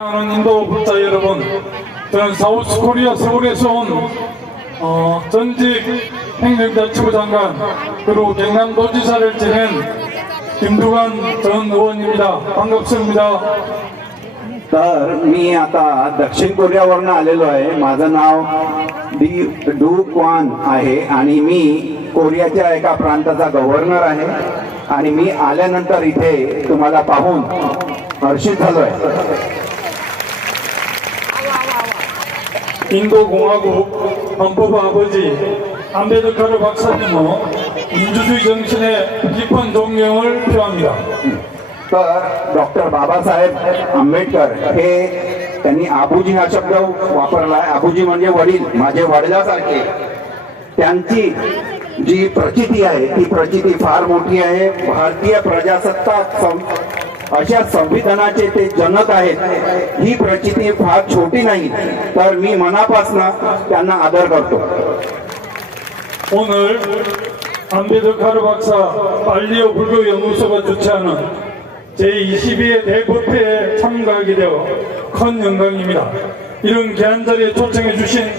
사랑하는 인도 불자 여러분, 저는 사우스 코리아 서울에서 온 어, 전직 행정자치부 장관 그리고 경남도지사를 지낸 김두관 전 의원입니다. 반갑습니다. तर मी आता दक्षिण कोरियावरनं आलेलो आहे माझं नाव डी डू क्वान आहे आणि मी कोरियाच्या एका प्रांताचा गव्हर्नर आहे आणि मी आल्यानंतर इथे तुम्हाला पाहून हर्षित झालोय 인도공화국 헌법 아버지 안베드카르 박사님은 민주주의 정신에 깊은 존경을 표합니다. तर डॉक्टर बाबासाहेब आंबेडकर हे त्यांनी आबूजी हा शब्द वापरलाय आबूजी म्हणजे वडील माझे वडिलासारखे त्यांची जी प्रचिती आहे ती प्रचिती फार मोठी आहे भारतीय प्रजासत्ताक सं- अशा संविधानाचे ते जनक आहेत ही प्रचिती फार छोटी नाही तर मी मनापासून त्यांना आदर करतो 오늘 안베드카르 박사 빨리오 불교 연구소가 주최하는 제22회 대국회에 참가하게 되어 큰 영광입니다. 이런 귀한 자리에 초청해 주신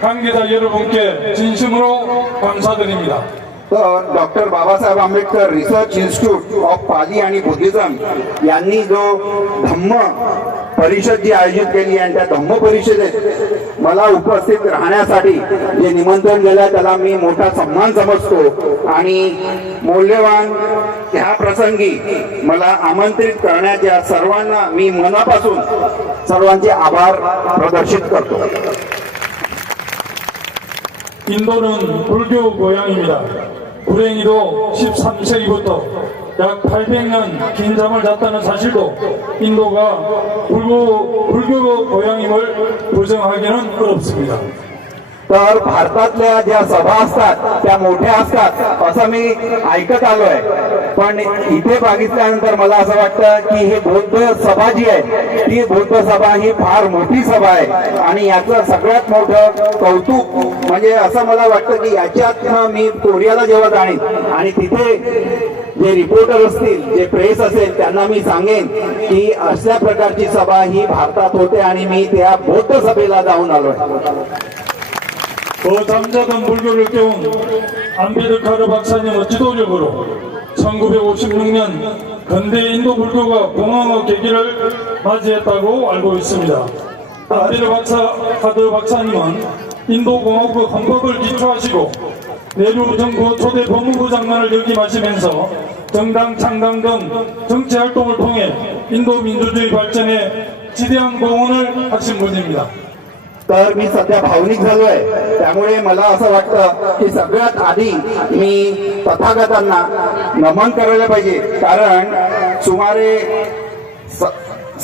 관계자 여러분께 진심으로 감사드립니다. तर doctor Babasaheb Ambedkar research institute of Pali आणि बुद्धिझम यांनी जो धम्म परिषद जी आयोजित केली आणि त्या धम्म परिषदेत मला उपस्थित राहण्यासाठी जे निमंत्रण दिलं त्याला मी मोठा सन्मान समजतो आणि मौल्यवान ह्या प्रसंगी मला आमंत्रित करण्याच्या सर्वांना मी मनापासून सर्वांचे आभार प्रदर्शित करतो 인도는 불교 고향입니다. 불행히도 13세기부터 약 800년 긴 잠을 잤다는 사실도 인도가 불교, 불교 고향임을 부정하기는 어렵습니다. तर भारतातल्या ज्या सभा असतात त्या मोठ्या असतात असं मी ऐकत आलोय. पण इथे बघितल्यानंतर मला असं वाटतं की हे बौद्ध सभा जी आहे ती बौद्ध सभा ही फार मोठी सभा आहे. आणि याचं सगळ्यात मोठं कौतुक म्हणजे असं मला वाटतं की याच्यात मी कोरियाला जेव्हा जाणीन आणि तिथे जे रिपोर्टर असतील जे प्रेस असेल त्यांना मी सांगेन की असल्या प्रकारची सभा ही भारतात होते आणि मी त्या बौद्ध सभेला जाऊन आलो 그 잠자던 불교를 깨운 안베드카르 박사님의 지도력으로 1956년 근대 인도 불교가 공황의 계기를 맞이했다고 알고 있습니다. 안베드 박사, 카드 박사님은 인도 공화국 헌법을 기초하시고 내루 정부 초대 법무부 장관을 역임하시면서 정당 창당 등 정치 활동을 통해 인도 민주주의 발전에 지대한 공헌을 하신 분입니다. तर मी सध्या भावनिक झालोय. त्यामुळे मला असं वाटतं की सगळ्यात आधी मी तथागतांना नमन करायला पाहिजे. कारण सुमारे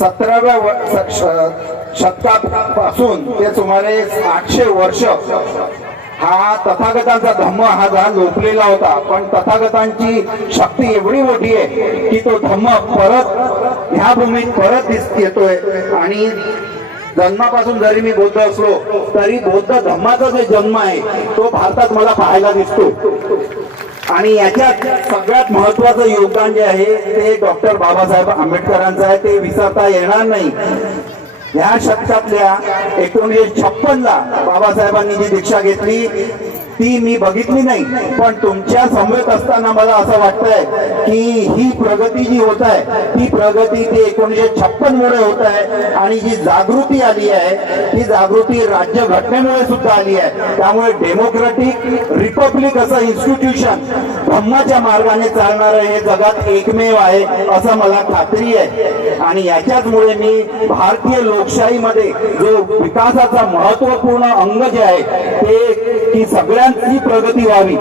सतराव्या व- पासून शतकापासून ते सुमारे आठशे वर्ष हा तथागतांचा धम्म हा जा लोपलेला होता. पण तथागतांची शक्ती एवढी मोठी आहे की तो धम्म परत ह्या भूमीत परत दिस येतोय. आणि जन्मापासून जरी मी बौद्ध असलो तरी बौद्ध धम्माचा जो जन्म आहे. तो भारतात मला पाहायला दिसतो. आणि याच्यात सगळ्यात महत्वाचं योगदान जे आहे ते डॉक्टर बाबासाहेब आंबेडकरांचं आहे. ते विसरता येणार नाही. या शतकातल्या एकोणीसशे छप्पन ला बाबासाहेबांनी जी दीक्षा घेतली ती मी बघितली नाही. पण तुमच्या समवेत असताना मला असं वाटतंय की ही प्रगती जी होत आहे ती प्रगती ती एकोणीशे छप्पन मुळे होत आहे. आणि जी जागृती आली आहे ती जागृती राज्य घटनेमुळे सुद्धा आली आहे. त्यामुळे डेमोक्रेटिक रिपब्लिक असं इन्स्टिट्यूशन धम्माच्या मार्गाने चालणारं हे जगात एकमेव आहे असं मला खात्री आहे. आणि याच्याचमुळे मी भारतीय लोकशाहीमध्ये जो विकासाचा महत्त्वपूर्ण अंग जे आहे ते की सगळ्या सगळ्यांची प्रगती व्हावी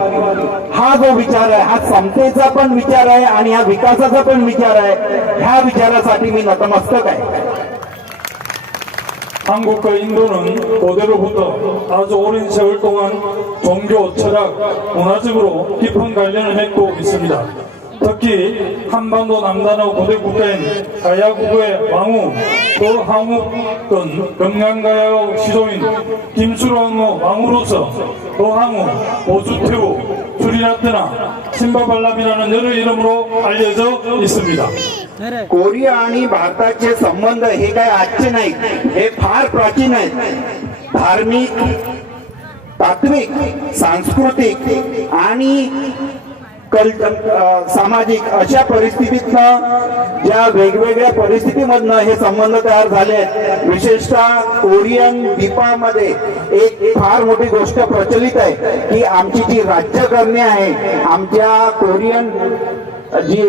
हा जो विचार आहे हा समतेचा पण विचार आहे आणि हा विकासाचा पण विचार आहे ह्या विचारासाठी मी नतमस्तक आहे 한국과 인도는 고대로부터 아주 오랜 세월 동안 종교, 철학, 문화적으로 깊은 관련을 맺고 있습니다. 특히 한반도 남단의 고대 국가인 가야국의 왕후, 또 항욱 등 금강가야의 시조인 김수로왕의 왕후로서 도항우, 보주태우, 주리나트나 신바발람이라는 여러 이름으로 알려져 있습니다. कोरिया आणि भारताचे संबंध हे काय आजचे नाहीत हे फार प्राचीन आहेत धार्मिक तात्विक सांस्कृतिक आणि कल्चर सामाजिक अशा परिस्थितीतनं ज्या वेगवेगळ्या परिस्थितीमधनं हे संबंध तयार झाले आहेत विशेषतः कोरियन द्वीपामध्ये एक फार मोठी गोष्ट प्रचलित आहे की आमची जी राज्यकरणी आहे आमच्या कोरियन जी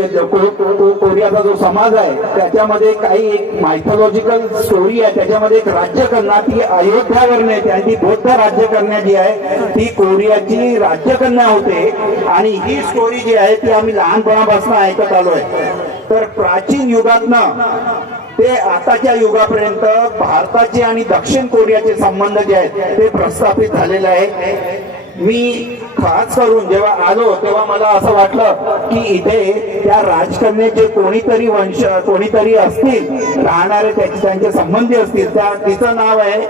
कोरियाचा जो समाज आहे त्याच्यामध्ये काही एक मायथॉलॉजिकल स्टोरी आहे. त्याच्यामध्ये एक राज्यकन्या ती अयोध्यावरने त्यांची आणि बौद्ध राज्यकन्या जी आहे ती कोरियाची राज्यकन्या होते. आणि ही स्टोरी जी आहे ती आम्ही लहानपणापासून ऐकत आलो आहे तर प्राचीन युगातनं ते आताच्या युगापर्यंत भारताचे आणि दक्षिण कोरियाचे संबंध जे आहेत ते प्रस्थापित झालेले आहे मी खास करून जेव्हा आलो तेव्हा मला असं वाटलं की इथे त्या राजकन्याचे कोणीतरी वंश कोणीतरी असतील राहणारे त्यांचे संबंधी असतील त्या तिचं नाव आहे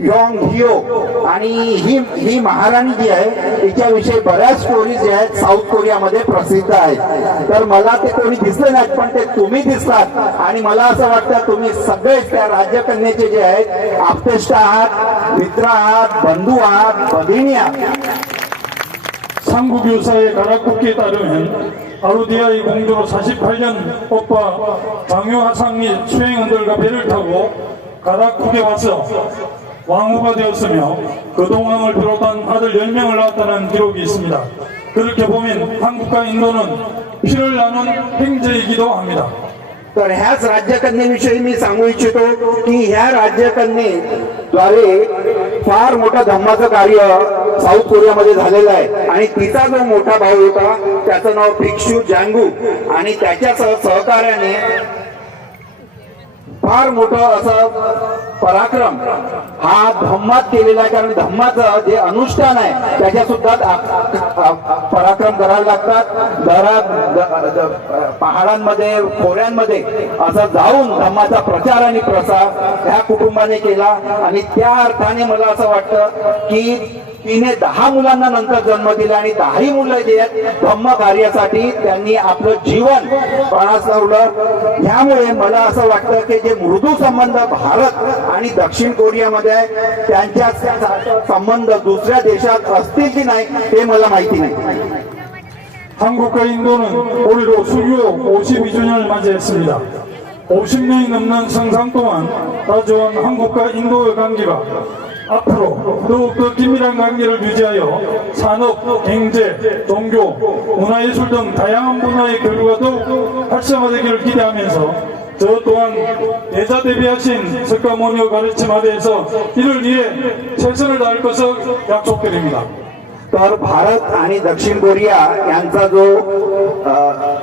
यॉंग हिओ आणि ही ही महाराणी जी आहे तिच्याविषयी बऱ्याच स्टोरीज जे आहेत साऊथ कोरियामध्ये प्रसिद्ध आहेत तर मला ते कोणी दिसले नाहीत पण ते तुम्ही दिसतात आणि मला असं वाटतं तुम्ही सगळेच त्या राज्यकन्याचे जे आहेत आपतेष्ट आहात मित्र आहात बंधू आहात भगिनी आहात 한국 교사의 가락국기에 따르면 아루디아의 공주로 48년 오빠 장유하상이 수행원들과 배를 타고 가락국에 와서 왕후가 되었으며 그동안을 비롯한 아들 10명을 낳았다는 기록이 있습니다. 그렇게 보면 한국과 인도는 피를 나눈 형제이기도 합니다. तर ह्याच राज्यकन्येविषयी मी सांगू इच्छितो की ह्या राज्यकन्येद्वारे फार मोठं धम्माचं कार्य साऊथ कोरियामध्ये झालेलं आहे आणि तिचा जो मोठा भाऊ होता त्याचं नाव भिक्षू जांगू आणि त्याच्या सह सहकार्याने फार मोठं असं पराक्रम. हा धम्मात केलेला आहे कारण धम्माचं जे अनुष्ठान आहे त्याच्या सुद्धा पराक्रम करायला लागतात. दरात पहाडांमध्ये खोऱ्यांमध्ये असं जाऊन धम्माचा प्रचार आणि प्रसार ह्या कुटुंबाने केला. आणि त्या अर्थाने मला असं वाटतं की तिने दहा मुलांना नंतर जन्म दिला आणि दहाही मुलं जे आहेत धम्म कार्यासाठी त्यांनी आपलं जीवन पणास लावलं. ह्यामुळे मला असं वाटतं की जे मृदू संबंध भारत आणि दक्षिण कोरियामध्ये आहे त्यांच्या संबंध दुसऱ्या देशात असतील की नाही ते मला माहिती नाही 한국과 인도는 올해로 수교 52주년을 맞이했습니다. 50년이 넘는 성상 동안 가져온 한국과 인도의 관계가 앞으로 더욱더 긴밀한 관계를 유지하여 산업, 경제, 종교, 문화예술 등 다양한 분야의 교류가 더욱 활성화되기를 기대하면서 저 또한 대자 대비하신 석가모니의 가르침 아래에서 이를 위해 최선을 다할 것을 약속드립니다. तर भारत आणि दक्षिण कोरिया यांचा जो अ,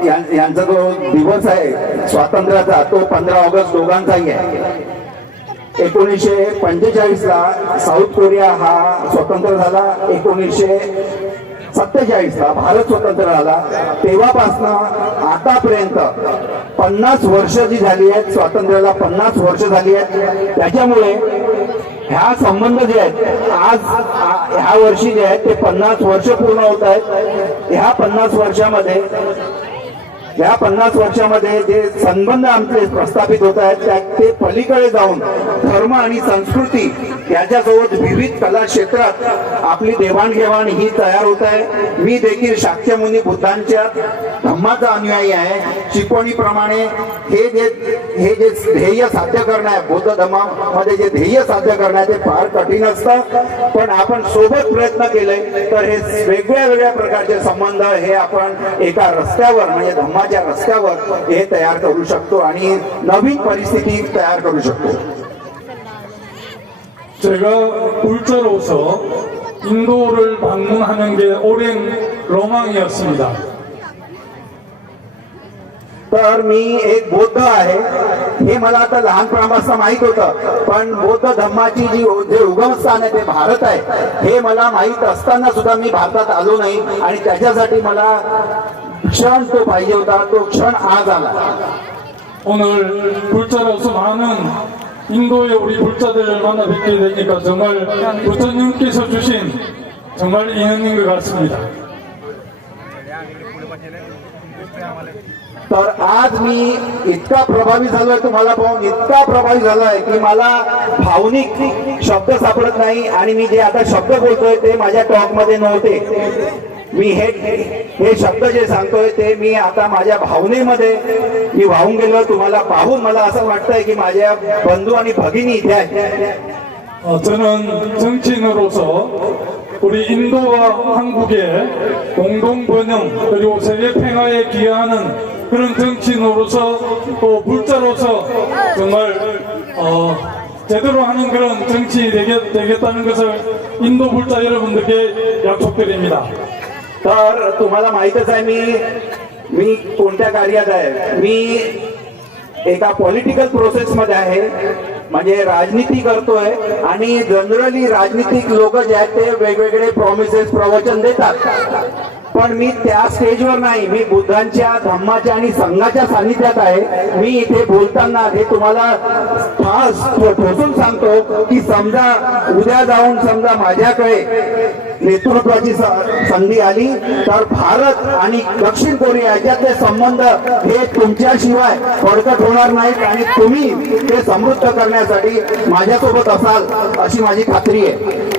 यां- यांचा जो दिवस आहे स्वातंत्र्याचा तो पंधरा ऑगस्ट दोघांचाही आहे एकोणीसशे पंचेचाळीस ला साऊथ कोरिया हा स्वतंत्र झाला एकोणीसशे सत्तेचाळीसला भारत स्वतंत्र झाला. तेव्हापासनं आतापर्यंत पन्नास वर्ष जी झाली आहेत स्वातंत्र्याला पन्नास वर्ष झाली आहेत. त्याच्यामुळे ह्या संबंध जे आहेत आज ह्या वर्षी जे आहेत ते पन्नास वर्ष पूर्ण होत आहेत. ह्या पन्नास वर्षामध्ये या पन्नास वर्षामध्ये जे संबंध आमचे प्रस्थापित होत आहेत त्या ते पलीकडे जाऊन धर्म आणि संस्कृती याच्यासोबत विविध कला क्षेत्रात आपली देवाणघेवाण ही तयार होत आहे. मी देखील शाक्यमुनी बुद्धांच्या धम्माचा अनुयायी आहे. शिकवणीप्रमाणे हे जे हे जे ध्येय साध्य करणं आहे बौद्ध धर्मामध्ये जे ध्येय साध्य करणं आहे ते फार कठीण असतं. पण आपण सोबत प्रयत्न केले तर हे वेगळ्या वेगळ्या प्रकारचे संबंध हे आपण एका रस्त्यावर म्हणजे धम्माच्या रस्त्यावर हे तयार करू शकतो आणि नवीन परिस्थिती तयार करू शकतो 제가 불자로서 인도를 방문하는 게 오랜 로망이었습니다. तर मी एक बौद्ध आहे हे मला आता लहानपणापासून माहित होतं पण बौद्ध धर्माची जी जे उगमस्थान आहे ते भारत आहे हे मला माहित असताना सुद्धा मी भारतात आलो नाही आणि त्याच्यासाठी मला क्षण तो पाहिजे होता तो क्षण आज आला 오늘 불자로서 많은 인도의 우리 불자들을 만나 뵙게 되니까 정말 부처님께서 주신 정말 인연인 것 같습니다. तर आज मी इतका प्रभावी झालोय तुम्हाला पाहून इतका प्रभावी झालोय की मला भावनिक शब्द सापडत नाही आणि मी जे आता शब्द बोलतोय ते माझ्या टॉक मध्ये नव्हते मी हे हे शब्द जे सांगतोय ते मी आता माझ्या भावनेमध्ये मी वाहून गेलो तुम्हाला पाहून मला असं वाटतंय की माझ्या बंधू आणि भगिनी इथे आहेत 어, 저는 정치인으로서 우리 인도와 한국의 공동 번영 그리고 세계 평화에 기여하는 그런 정치인으로서 또 물자로서 정말 어, 제대로 하는 그런 정치인이 되겠, 되겠다는 것을 인도 물자 여러분들께 약속드립니다. तर तुम्हाला माहितच आहे मी मी कोणत्या कार्यात आहे? मी एका पॉलिटिकल प्रोसेस मध्ये आहे. म्हणजे राजनीती करतोय आणि जनरली राजनीतिक लोक जे आहेत ते वेगवेगळे प्रॉमिसेस प्रवचन देतात. पण मी त्या स्टेजवर नाही. मी बुद्धांच्या धम्माच्या आणि संघाच्या सानिध्यात आहे. मी इथे बोलताना हे तुम्हाला खास ठोसून सांगतो की समजा उद्या जाऊन समजा माझ्याकडे नेतृत्वाची संधी आली तर भारत आणि दक्षिण कोरिया याच्यातले संबंध हे तुमच्याशिवाय फडकट होणार नाहीत आणि तुम्ही ते समृद्ध करण्यासाठी माझ्यासोबत असाल अशी माझी खात्री आहे.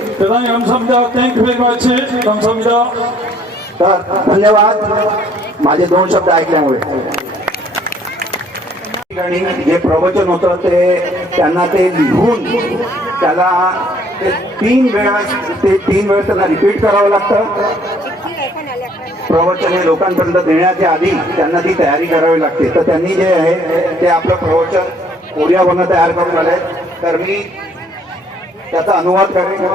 तर धन्यवाद. माझे दोन शब्द ऐकल्यामुळे. ठिकाणी जे प्रवचन होतं ते त्यांना ते लिहून त्याला ते तीन वेळा ते तीन वेळा त्यांना रिपीट करावं लागतं. प्रवचन हे लोकांपर्यंत देण्याच्या आधी त्यांना ती तयारी करावी लागते. तर त्यांनी जे आहे ते आपलं प्रवचन ओरियावरनं तयार करून आले तर मी त्याचा अनुवाद करेन.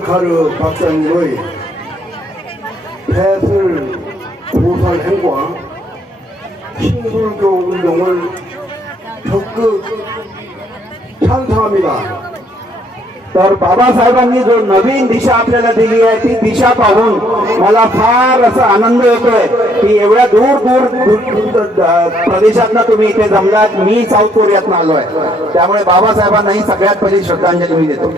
카르 박사님의 폐슬 도살 행과 신불교 운동을 적극 찬성합니다. तर बाबासाहेबांनी जो नवीन दिशा आपल्याला दिली आहे ती दिशा पाहून मला फार असा आनंद होतोय की एवढ्या दूर दूर प्रदेशातनं तुम्ही इथे जमलात मी साऊथ कोरियातनं आलोय त्यामुळे बाबासाहेबांनाही सगळ्यात पहिली श्रद्धांजली मी देतो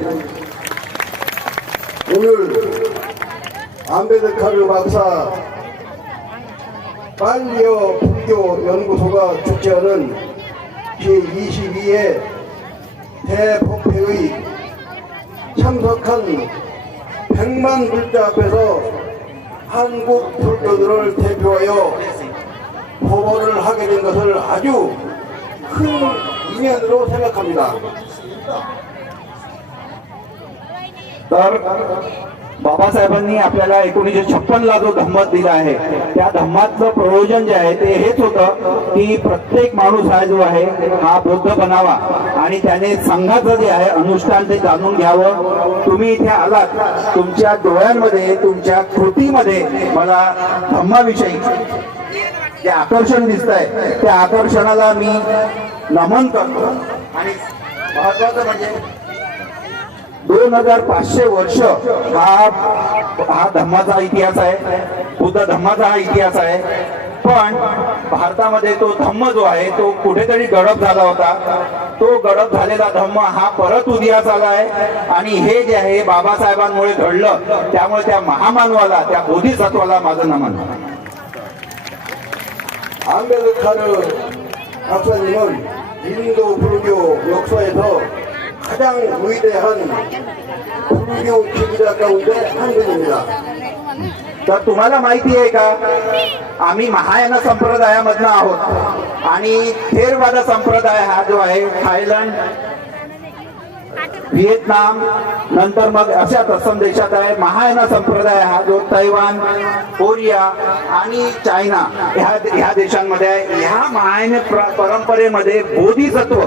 오늘 안베드카르 박사 빨리어 불교 연구소가 주최하는 제22회 대법회의 참석한 100만 불자 앞에서 한국 불교들을 대표하여 법원을 하게 된 것을 아주 큰 인연으로 생각합니다. तर बाबासाहेबांनी आपल्याला एकोणीसशे छप्पनला जो धम्मत दिला आहे त्या धम्माचं प्रयोजन जे आहे ते हेच होतं की प्रत्येक माणूस हा जो आहे हा बौद्ध बनावा. आणि त्याने संघाचं जे आहे अनुष्ठान ते जाणून घ्यावं. तुम्ही इथे आलात तुमच्या डोळ्यांमध्ये तुमच्या कृतीमध्ये मला धम्माविषयी जे आकर्षण दिसत आहे त्या आकर्षणाला मी नमन करतो. आणि महत्वाचं म्हणजे दोन हजार पाचशे वर्ष हा हा धम्माचा इतिहास आहे. बुद्ध धम्माचा हा इतिहास आहे. पण भारतामध्ये तो धम्म जो आहे तो कुठेतरी गडप झाला होता. तो गडप झालेला धम्म हा परत उदयास आला आहे. आणि हे जे आहे बाबासाहेबांमुळे घडलं. त्यामुळे त्या महामानवाला त्या बोधिसत्वाला माझं नमन आंबेडकर असं लिहून हिंदू लोकशाहीचं 박사님은 인도 불교 역사에서 가장 위대한 불교 지도자 가운데 한 분입니다. तर तुम्हाला माहिती आहे का आम्ही महायान संप्रदायामधनं आहोत आणि थेरवाद संप्रदाय हा जो आहे थायलंड व्हिएतनाम नंतर मग अशा तत्सम देशात आहे महायान संप्रदाय हा जो तैवान कोरिया आणि चायना ह्या ह्या देशांमध्ये आहे ह्या महायान प्र- परंपरेमध्ये बोधिसत्व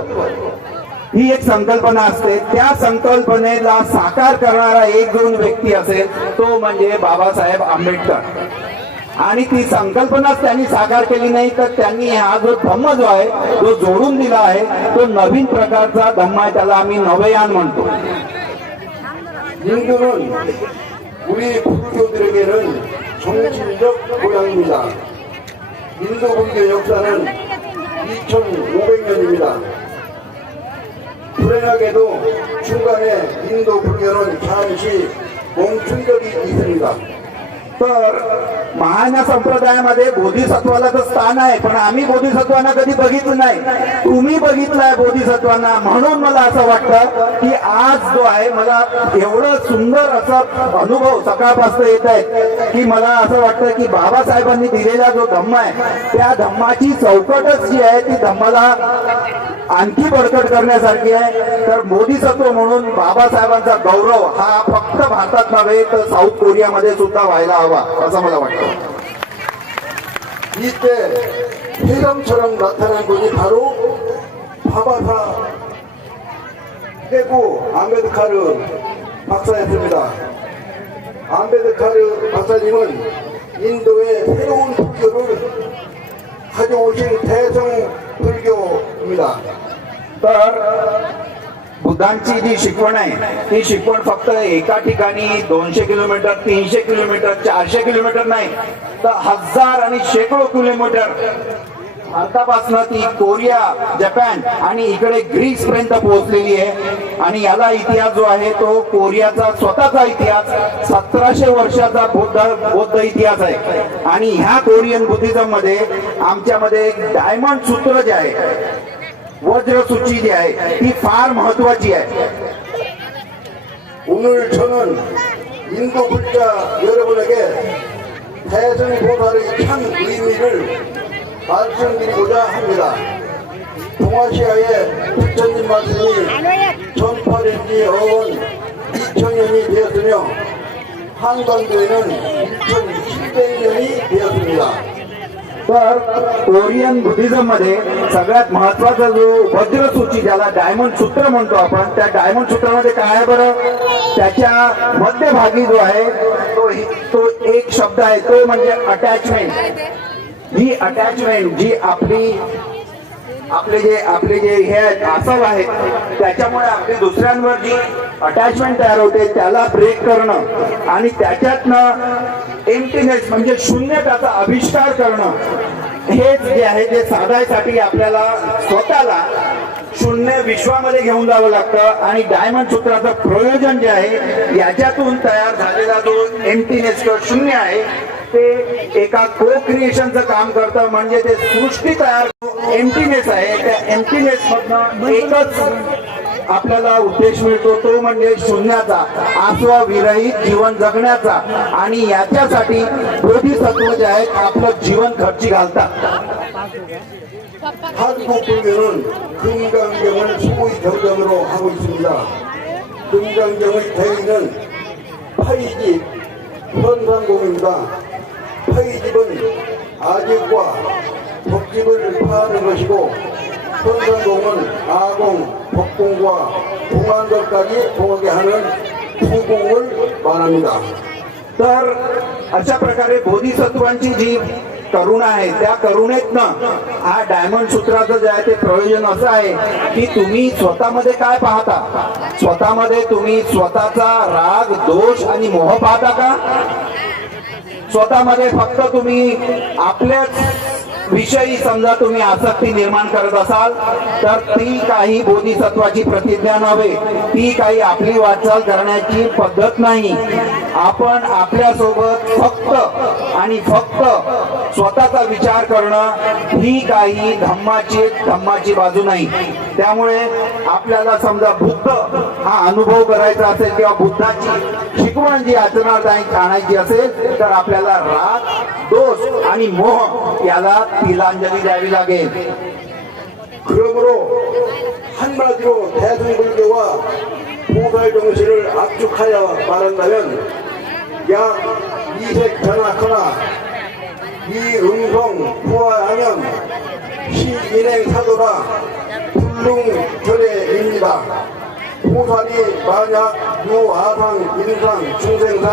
ही एक संकल्पना असते. त्या संकल्पनेला साकार करणारा एक दोन व्यक्ती असेल तो म्हणजे बाबासाहेब आंबेडकर. आणि ती संकल्पनाच त्यांनी साकार केली नाही तर त्यांनी हा जो धम्म जो आहे जो जोडून दिला आहे तो नवीन प्रकारचा धम्म आहे त्याला आम्ही नवयान म्हणतो. 불행하게도 중간에 인도 불교는 잠시 멈춘 적이 있습니다. तर महान संप्रदायामध्ये बोधिसत्वाला तर स्थान आहे पण आम्ही बोधिसत्वांना कधी बघितलं नाही. तुम्ही बघितलाय बोधिसत्वांना. म्हणून मला असं वाटतं की आज जो आहे मला एवढं सुंदर असा अनुभव सकाळपासून येत आहे की मला असं वाटतं की बाबासाहेबांनी दिलेला जो धम्म आहे त्या धम्माची चौकटच जी आहे ती धम्माला आणखी बळकट करण्यासारखी आहे. तर बोधिसत्व म्हणून बाबासाहेबांचा गौरव हा फक्त भारतात नव्हे तर साऊथ कोरियामध्ये सुद्धा व्हायला 나와 가사마다 왔다 이때 회담처럼 나타난 분이 바로 바바사 빼고 안베드카르 박사였습니다. 안베드카르 박사님은 인도의 새로운 불교를 가져오신 대성 불교입니다. 딸 बुद्धांची जी शिकवण आहे ती शिकवण फक्त एका ठिकाणी दोनशे किलोमीटर तीनशे किलोमीटर चारशे किलोमीटर नाही तर हजार आणि शेकडो किलोमीटर. भारतापासून ती कोरिया जपान आणि इकडे ग्रीस पर्यंत पोहोचलेली आहे. आणि याला इतिहास जो आहे तो कोरियाचा स्वतःचा इतिहास सतराशे वर्षाचा बौद्ध बौद्ध इतिहास आहे. आणि ह्या कोरियन बुद्धिझममध्ये आमच्यामध्ये डायमंड सूत्र जे आहे वज्रसूची जी आहे ती फार महत्वाची आहे 오늘 저는 인도 불자 여러분에게 대승보살의 참 의미를 말씀드리고자 합니다. 동아시아의 부처님 말씀이 전파된 지 어언 2000년이 되었으며 한반도에는 1700년이 되었습니다. तर कोरियन बुद्धिझममध्ये सगळ्यात महत्त्वाचा जो वज्रसूची ज्याला डायमंड सूत्र म्हणतो आपण त्या डायमंड सूत्रामध्ये काय आहे बरं? त्याच्या मध्यभागी जो आहे तो तो एक शब्द आहे तो म्हणजे अटॅचमेंट ही अटॅचमेंट जी आपली आपले जे आपले जे हे आहेत आसव आहेत त्याच्यामुळे आपली दुसऱ्यांवर जी अटॅचमेंट तयार होते त्याला ब्रेक करणं आणि त्याच्यातनं एम्प्टीनेस म्हणजे शून्यताचा आविष्कार करणं. हेच जे आहे ते साधायसाठी आपल्याला स्वतःला शून्य विश्वामध्ये घेऊन जावं लागतं आणि डायमंड सूत्राचं प्रयोजन जे आहे याच्यातून तयार झालेला जो एम्प्टीनेस किंवा शून्य आहे ते एका को क्रिएशनचं काम करतं. म्हणजे ते सृष्टी तयार एम्प्टीनेस आहे त्या एम्प्टीनेस मधनं एकच आपल्याला उद्देश मिळतो तो म्हणजे शून्याचा आस्व विरहित जीवन जगण्याचा आणि याच्यासाठी बोधिसत्व जे आहेत आपलं जीवन खर्ची घालतात 한국 불교는 금강경을 소위 경전으로 하고 있습니다. 금강경의 대의는 파이집 현상공입니다. 파이집은 아집과 덕집을 파하는 것이고 현상공은 아공, 덕공과 동안절까지 동하게 하는 수공을 말합니다. तर अशा प्रकारे बोधिसत्वांची जी करुणा आहे त्या करुणेतनं हा डायमंड सूत्राचं जे आहे ते प्रयोजन असं आहे की तुम्ही स्वतःमध्ये काय पाहता स्वतःमध्ये तुम्ही स्वतःचा राग दोष आणि मोह पाहता का स्वतःमध्ये फक्त तुम्ही आपल्याच विषयी समजा तुम्ही आसक्ती निर्माण करत असाल तर ती काही बोधिसत्वाची प्रतिज्ञा नव्हे. ती काही आपली वाटचाल करण्याची पद्धत नाही. आपण आपल्यासोबत फक्त आणि फक्त स्वतःचा विचार करणं ही काही धम्माची धम्माची बाजू नाही. त्यामुळे आपल्याला समजा बुद्ध हा अनुभव करायचा असेल किंवा बुद्धाची शिकवण जी आचरणात आणायची असेल तर आपल्याला राग दोष आणि मोह याला तिलांजली द्यावी लागेल 그러므로 한마디로 대승불교와 보살 정신을 압축하여 말한다면 약 이색 변화하거나 이음성 부화하면 시인행 사도라 불능절해입니다. 보살이 만약 유아상, 인상, 중생상,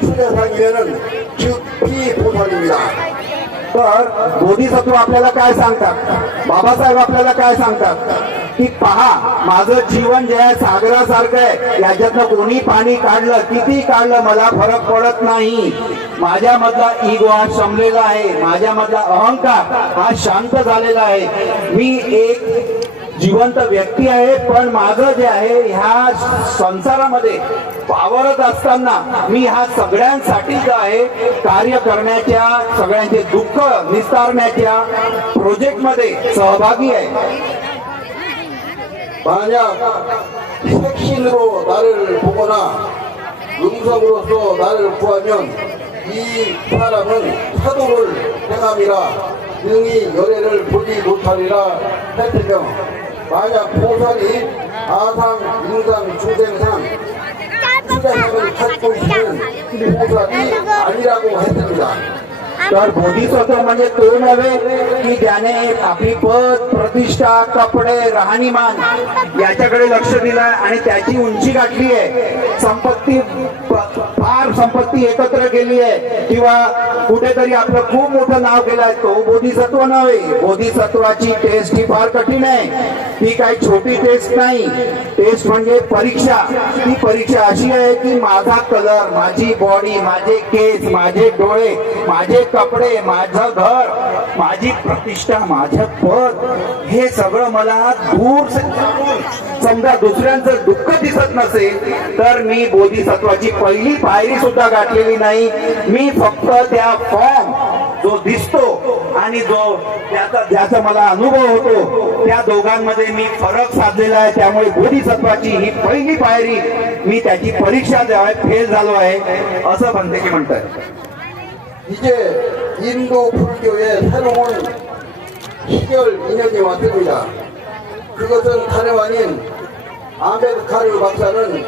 수제상이면은 즉 비보살입니다. तर बोधिसत्व आपल्याला काय सांगतात? बाबासाहेब आपल्याला काय सांगतात? की पहा माझं जीवन जे आहे सागरासारखं आहे. याच्यातनं कोणी पाणी काढलं किती काढलं मला फरक पडत नाही. माझ्यामधला इगो हा शमलेला आहे. माझ्यामधला अहंकार हा शांत झालेला आहे. मी एक जिवंत व्यक्ती आहे पण माझं जे आहे ह्या संसारामध्ये वावरत असताना मी हा सगळ्यांसाठी जो आहे कार्य करण्याच्या सगळ्यांचे दुःख निस्तारण्याच्या प्रोजेक्टमध्ये सहभागी आहे 만약 색신으로 나를 보거나 음성으로서 나를 구하면 이 사람은 사도를 행함이라 능히 열애를 보지 못하리라 했으며 만약 보살이 아상, 인상, 중생상, तर बोधिसत्व म्हणजे तो नव्हे की त्याने आपली पद प्रतिष्ठा कपडे राहणीमान याच्याकडे लक्ष दिलंय आणि त्याची उंची गाठली आहे. संपत्ती फार संपत्ती एकत्र केली आहे. किंवा कुठेतरी आपलं खूप मोठं नाव केलंय तो बोधिसत्व नव्हे. बोधिसत्वाची टेस्ट ही फार कठीण आहे. ती काही छोटी टेस्ट नाही. टेस्ट म्हणजे परीक्षा. ती परीक्षा अशी आहे की माझा कलर माझी बॉडी माझे केस माझे डोळे माझे कपडे माझं घर माझी प्रतिष्ठा माझं पद हे सगळं मला दूर समजा दुसऱ्यांचं दुःख दिसत नसेल तर मी बोधिसत्वाची पहिली पायरी सुद्धा गाठलेली नाही मी फक्त त्या फॉर्म जो दिसतो आणि जो त्याचा ज्याचा मला अनुभव होतो त्या दोघांमध्ये मी फरक साधलेला आहे त्यामुळे बोधिसत्वाची ही पहिली पायरी मी त्याची परीक्षा द्यावी फेल झालो आहे असं म्हणते की म्हणतात 이제 인도 불교의 새로운 시절 인연이 왔습니다. 그것은 다름 아닌 아메드카르 박사는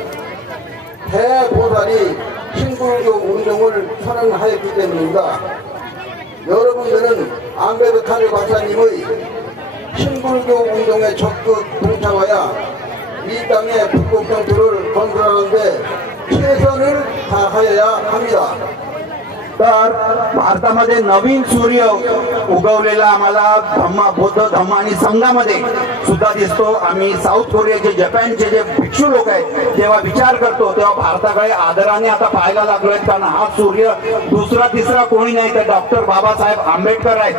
대보살이 신불교 운동을 선언하였기 때문입니다. 여러분들은 아메드카르 박사님의 신불교 운동에 적극 동참하여 이 땅의 불법 정토를 건설하는데 최선을 다하여야 합니다. तर भारतामध्ये नवीन सूर्य उगवलेला आम्हाला धम्मा बौद्ध धम्म आणि संघामध्ये सुद्धा दिसतो. आम्ही साऊथ कोरियाचे जपानचे जे भिक्षू लोक आहेत जेव्हा विचार करतो तेव्हा भारताकडे आदराने आता पाहायला लागलोय कारण हा सूर्य दुसरा तिसरा कोणी नाही तर डॉक्टर बाबासाहेब आंबेडकर आहेत.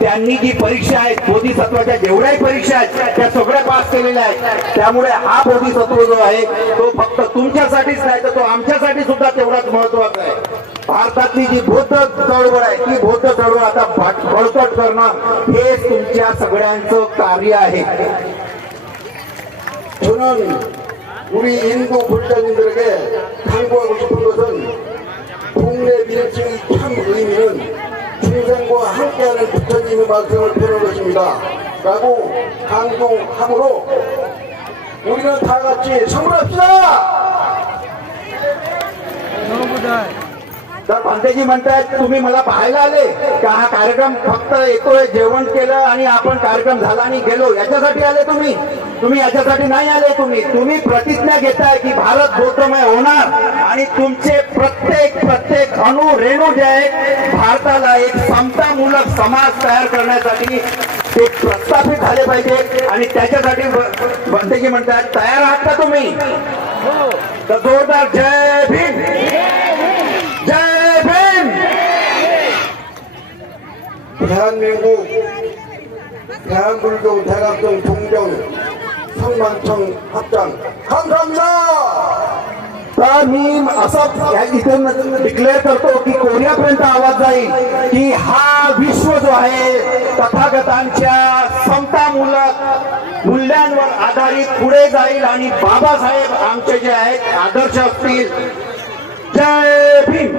त्यांनी जी परीक्षा आहेत बोधिसत्वाच्या जेवढ्याही परीक्षा आहेत त्या सगळ्या पास केलेल्या आहेत. त्यामुळे हा बोधिसत्व जो आहे तो फक्त तुमच्यासाठीच नाही तर तो आमच्यासाठी सुद्धा तेवढाच महत्त्वाचा आहे. भारतातली जी बौद्ध चळवळ आहे ती बौद्ध चळवळ आता भट- बळकट करणं हे तुमच्या सगळ्यांचं कार्य आहे 저는 우리 인도 불자님들에게 당부하고 싶은 것은 동네 밀증의 참 의미는 중생과 함께하는 부처님의 말씀을 펴는 것입니다. 라고 강조함으로 우리는 다 같이 선물합시다! तर पंतेजी म्हणतात तुम्ही मला पाहायला आले का? हा कार्यक्रम फक्त येतोय जेवण केलं आणि आपण कार्यक्रम झाला आणि गेलो. याच्यासाठी आले तुम्ही? तुम्ही याच्यासाठी नाही आले तुम्ही. तुम्ही प्रतिज्ञा घेताय की भारत गौतमय होणार आणि तुमचे प्रत्येक प्रत्येक अणु रेणू जे आहेत भारताला एक समतामूलक समाज तयार करण्यासाठी ते प्रस्थापित झाले पाहिजे आणि त्याच्यासाठी बनतेजी म्हणतात तयार आहात का तुम्ही? तर जोरदार जय भीम जय भीम 대한민국 대한불교 대각동 동정 성만청 합장 감사합니다! तर मी असं या इथून डिक्लेअर करतो की कोरियापर्यंत आवाज जाईल की हा विश्व जो आहे तथागतांच्या समतामूलक मूल्यांवर आधारित पुढे जाईल आणि बाबासाहेब आमचे जे आहेत आदर्श असतील जय भीम